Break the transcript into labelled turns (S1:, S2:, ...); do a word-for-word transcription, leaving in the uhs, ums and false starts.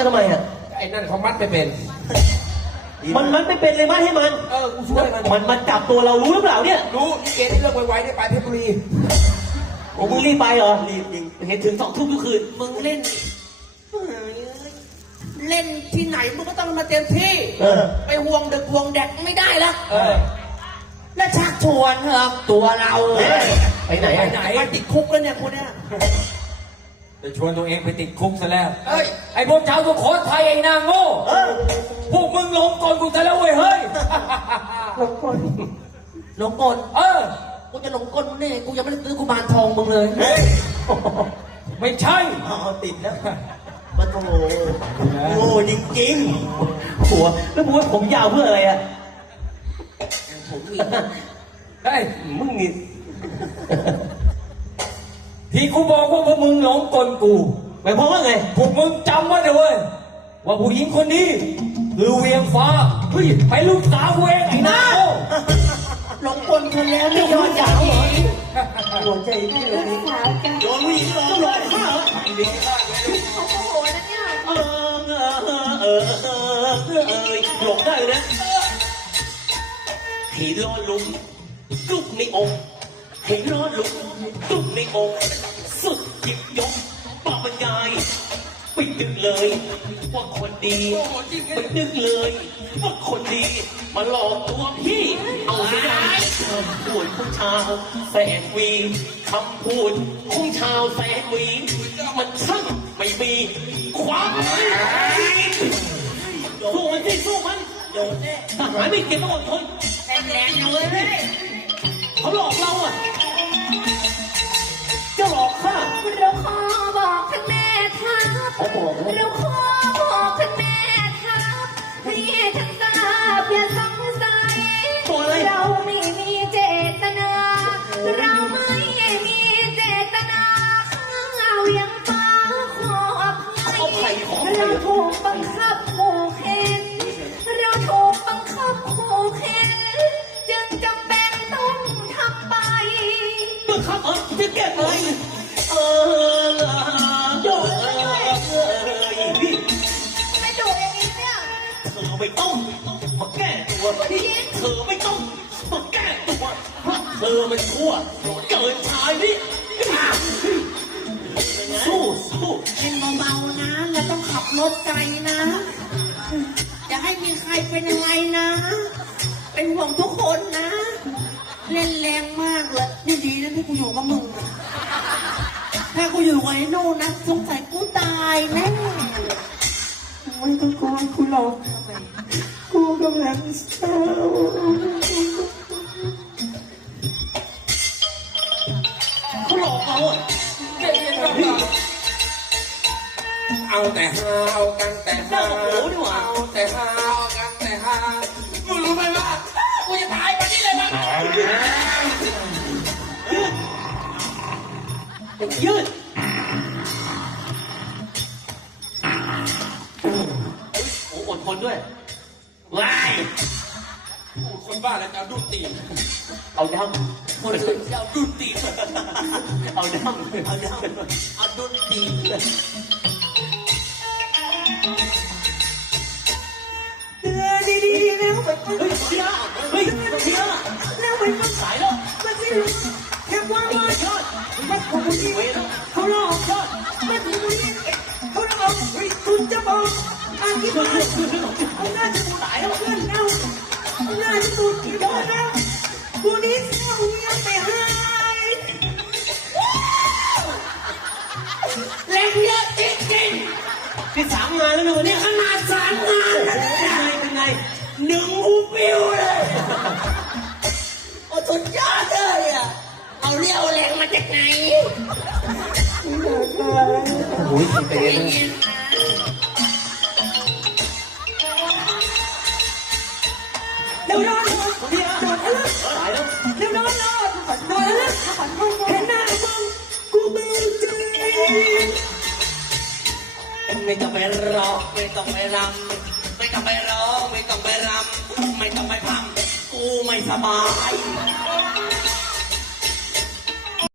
S1: กันทำไมอ่ะ
S2: ไอ้นั่นเขามัดไม่เป็น
S1: มันมันไม่เป็นเลยมัดให้มัน
S2: เออกูช่วยมัน
S1: มันมันจับตัวเรารู้หรือเปล่าเนี่ย
S2: รู้นี่เกณฑ์ที่เลิกไวๆได้ไปเพชรบุรี
S1: โอ้มึงรีบไปเหรอรีบจริงเห็นถึงสองทุ่มทุกคืน
S3: มึงเล่นเล่นที่ไหนมึงก็ต้องมาเต็มที่ไปห่วงดึกห่วงแดกไม่ได้ละแล้วชักชวนเหรอตัวเรา
S1: ไปไหน
S3: ไปไหนไปติดคุกแล้วเนี่ยคุณเนี่ย
S2: จะชวนตัวเองไปติดคุกซะแล้ว
S3: เอ้ย
S2: ไอ้พวกเจ้าสุโขทัยไอ้นางโง่พวกมึงหลงกลกูซะแล้วเว้ยเฮ้ย
S3: หลงกลหลงกล
S2: เออ
S3: กูจะหลงกลนี่กูยังไม่ได้ซื้อกุมารทองมึงเลย
S2: ไม่ใช่
S1: อ๋อติดแล้วมาโถโง่จริงๆหัวแล้วมึงว่าผมยาวเพื่ออะไรอ่ะ
S3: ผมมี
S2: เฮ้ย
S1: มึงนี่
S2: ที่กูบอกว่าพวกมึงหลงกลกู
S1: หมายความว่าไง
S2: พวกมึงจำไว้เลยเว้ยว่าผู้หญิงคนนี้คือเวียงฟ้าเฮ้ยไปลูกสาวกูเองไอ้น้า
S3: หลงกลคนแล้วไม่ยอมจ่าย
S1: หัวใจพี่เลยนี่โดนผู้หญิงหลอกหลอกข้าเหรอ
S3: เขาโมโหนะเนี่ย
S1: เออเออเออเออเออหลงได้นะให้รอลุกลุกในอกให้รอลุกลุกในอกสุดหยิบยกปาบรรยายไปดึกเลยว่าคนดีไปดึกเลยว่าคนดีมาหลอกตัวพี่เอาไม่ได้คำพูดของชาวแสนวีคำพูดของชาวแสนวีมันช่างไม่มีความสู้มันสิสู้มันโดนแน่ทหารไม่เก็บต้องอดทน
S3: แรงแรงเลย
S1: เขาหลอกเราอ่ะจะหลอกข้า
S3: เราขอบอกท่านแม่ทัพเราขอบอกท่านแม่ทัพให้ท่านทราบอย่าสงสัยเราไม่มีเจตนาเราไม่มีเจตนาข้าวยังฟ้าขออภัยเราถูกบังคับขู่เข็นเราถูกบังคับขู่เข็นจึงจำเป็นต้องทำไป
S1: บังคับเออจะแก้ไงเออโดนเออพี่
S3: ไม่ดูอย่างนี้เนี่ย
S1: เธอไม่ต้องมาแก้ตัวพี่เธอไม่ต้องมาแก้ตัวเพราะเธอมันชั่วเกินชายนี่สู้สู้
S3: กินเบาๆนะแล้วต้องขับรถไกลนะอย่าให้มีใครเป็นอะไรนะเป็นห่วงทุกคนนะเล่นแรงมากเลยนี่ดีนะที่กูอยู่กับมึงถ้ากูอยู่กับไอ้นู่นนะสงสัยกูตายแน่ไม่ต้องกลัวกูหรอกกูกำลังเศร้า
S1: เขาหลอกเราอ่ะ
S2: เอาแต่ฮาเอากันแต่ฮาเอาแต่ฮาเอากันแต่ฮามึงรู้ไหมว่ากูจะตายวันนี้เลยมั้ง
S1: ยืดโอ้อดทนด้วยว้าย
S2: คนบ้าแล้วจะเอาดุตี
S1: เอาดำ
S2: คนอื่นจะเอาดุตี
S1: เอาดำเอาดำ
S3: เอาดุตีเออดีๆแล้วไปเฮ้ย
S1: เชียเฮ้ยเชีย
S3: แล้วไปต้อง
S1: สายแล้ว
S3: มาสิแค่ว่าว่ายอดมาของผู้หญิงเขาหลอกยอดมาถึงผู้หญิงเขาหลอกเฮ้ยคุณจะบอกอันที่มาเอาหน้าจะตูดหลายแล้วเพื่อนเอาเอาหน้าจะตูดกี่ดอกแล้วผู้นี้เศร้าเงียบไปหายแรงเยอะจริงๆ
S1: นี่สามงานแล้วนะวันนี้
S3: ขนาดสามงาน
S1: เป็นไงเป็นไง
S3: หนึ่งหูปิวเลยโอ้สุดยอดเลยอ่ะเอาเรี่ยวแรงมาจากไหน
S1: โอ้ยเป็นไง
S3: เร็วๆเร็วๆเดี๋ยวโดนแล้วเร็วๆเร็วๆโดนแล้วเห็นหน้ามึงกูเบื่อใจ
S1: ไม่ต้องไปร้องไม่ต้องไปรำไม่ต้องไปร้องไม่ต้องไปรำไม่ต้องไปพังกูไม่สบาย